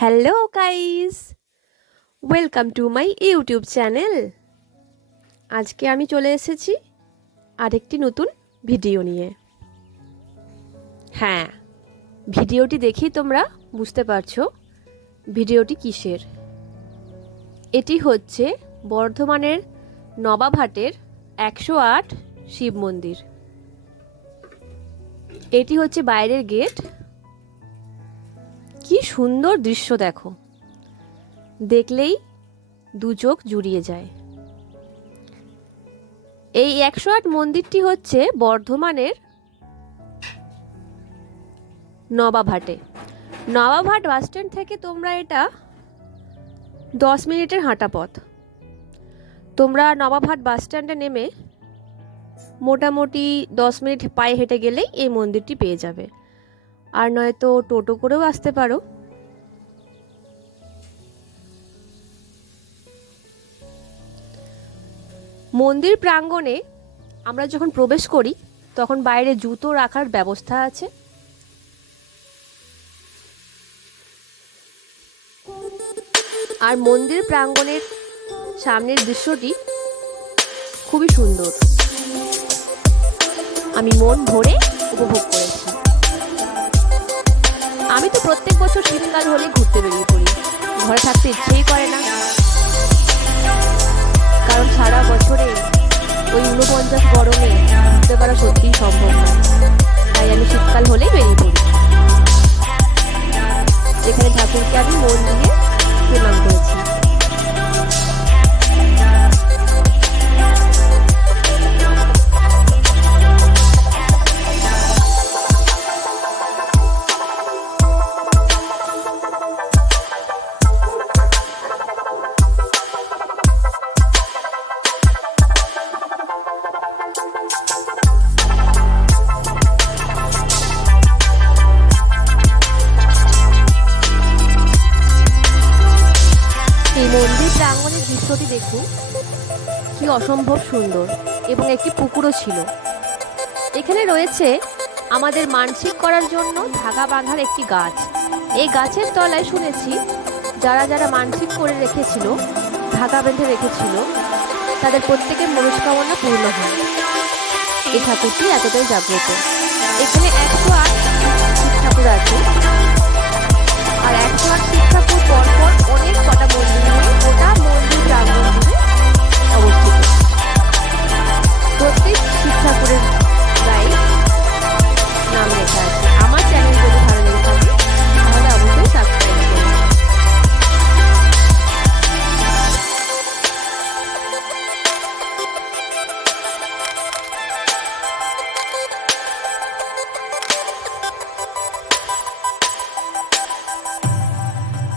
Hello guys, welcome to my YouTube channel. আজকে আমি চলে এসেছি আরেকটি নতুন ভিডিও নিয়ে। হ্যাঁ, ভিডিওটি দেখেই তোমরা বুঝতে পারছো ভিডিওটি কিসের। এটি হচ্ছে বর্ধমানের নবাবহাটের 108 শিব মন্দির। এটি হচ্ছে বাইরের গেট। কি সুন্দর দৃশ্য দেখো, দেখলেই দু চোখ জুড়িয়ে যায়। এই 108 মন্দিরটি হচ্ছে বর্ধমানের নবাবহাটে। নবাবহাট বাসস্ট্যান্ড থেকে তোমরা এটা 10 মিনিটের হাঁটা পথ। তোমরা নবাবহাট বাসস্ট্যান্ডে নেমে মোটামুটি 10 মিনিট পায়ে হেঁটে গেলেই এই মন্দিরটি পেয়ে যাবে, আর নয়তো টোটো করেও আসতে পারো। মন্দির প্রাঙ্গণে আমরা যখন প্রবেশ করি তখন বাইরে জুতো রাখার ব্যবস্থা আছে। আর মন্দির প্রাঙ্গণের সামনের দৃশ্যটি খুবই সুন্দর, আমি মন ভরে উপভোগ করেছি। আমি তো প্রত্যেক বছর শীতকাল হলে ঘুরতে বেরিয়ে পড়ি, ঘরে থাকতে ইচ্ছেই করে না, কারণ সারা বছরে ওই 49 গরমে ঘুরতে পারা সত্যিই সম্ভব নয়। তাই আমি শীতকাল হলেই বেরিয়ে পড়ি। এখানে ঠাকুরকে আমি মন দিয়ে প্রণাম করেছি। এই মন্দির প্রাঙ্গণের দৃশ্যটি দেখুন, কি অসম্ভব সুন্দর, এবং একটি পুকুরও ছিল। এখানে রয়েছে আমাদের মানসিক করার জন্য ধাগা বাঁধার একটি গাছ। এই গাছের তলায় শুনেছি যারা যারা মানসিক করে রেখেছিল, ধাগা বেঁধে রেখেছিল, তাদের প্রত্যেকের মনস্কামনা পূর্ণ হয়। এই ঠাকুরটি এতটাই জাগ্রত। এখানে 108 শিব ঠাকুর আছে।